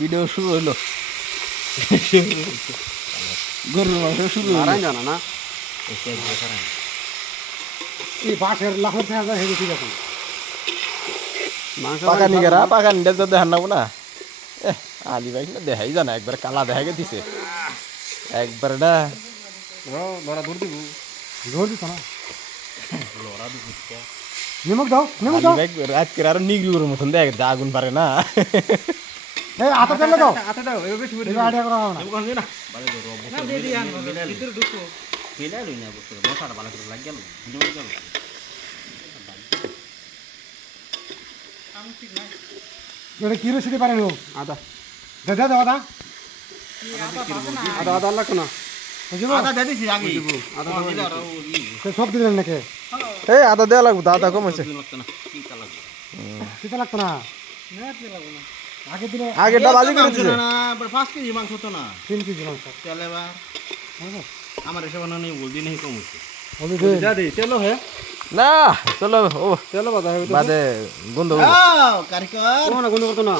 video শুরু হইলো গরুর মাংস শুরু হইলো জানা না এই বাসের লাখের থেকে হেরে ঠিক আছে পাকানি গেরা পাকানি তো দেখান না না আলি ভাই না দেখাই জানা একবার কালা দেখা গেছে একবার না লড়া দৌড় দিব দৌড় দিত না নিমক দাও নিমক দাও ভাই রাত করে আর নিগরির মতন দেখ আগুন পারে না এই আটা তেল দাও আটা দাও এবার বেশি করে এবার আটা করা হবে না আমি কইছি না বালে ধরো না দিয়ে দি আন ভিতরে ঢুকো ফেলা লই না বসে মশাটা ভালো করে লাগ গেল জমে গেল আমি ঠিক নাই এটা কি রেসিপি পারেন ও আদা দে দে দাও আদা আদা আদা লাগতো না বুঝিবো আদা দিয়ে দিছি আগে আদা দিলে আর সে সব দিলেন নাকি এই আদা দেওয়া লাগবে আদা কম হয়েছে লাগতো না কি কা লাগবে দিতে লাগতো না না কি লাগবে না আগে দিলে আগেটা বাজি করে দিছে না 5 কেজি মাংস তো না 3 কেজি মাংস চলে বা আমার এসব বানানি বলদি নেই কম হচ্ছে বলি দে যা দে চলো হে না চলো ও চলো বাদা হবে বাদে গন্ধ আও কারিকর কোন গুণ করতো না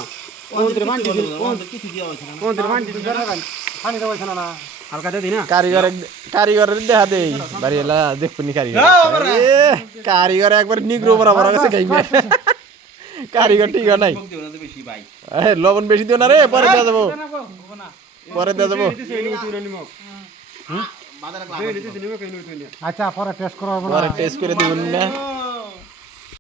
ওদের বান্টি দিল ওদের কিছু দিয়া হইছে না কোন দিন বান্টি দিন পানি দাও না না হালকা দে না কারিগর দেখা দেই বাড়ি এলা দেখুনি কারিগর কারিগর একবার নিগ্রো বরাবর গেছে গাইবে কারিগর ঠিক নাই বেশি ভাই লবণ বেশি দিও না রে পরে দেওয়া যাবো পরে দেওয়া যাবো বাজারে আচ্ছা পরে টেস্ট করা হবে না পরে টেস্ট করে দিবেন না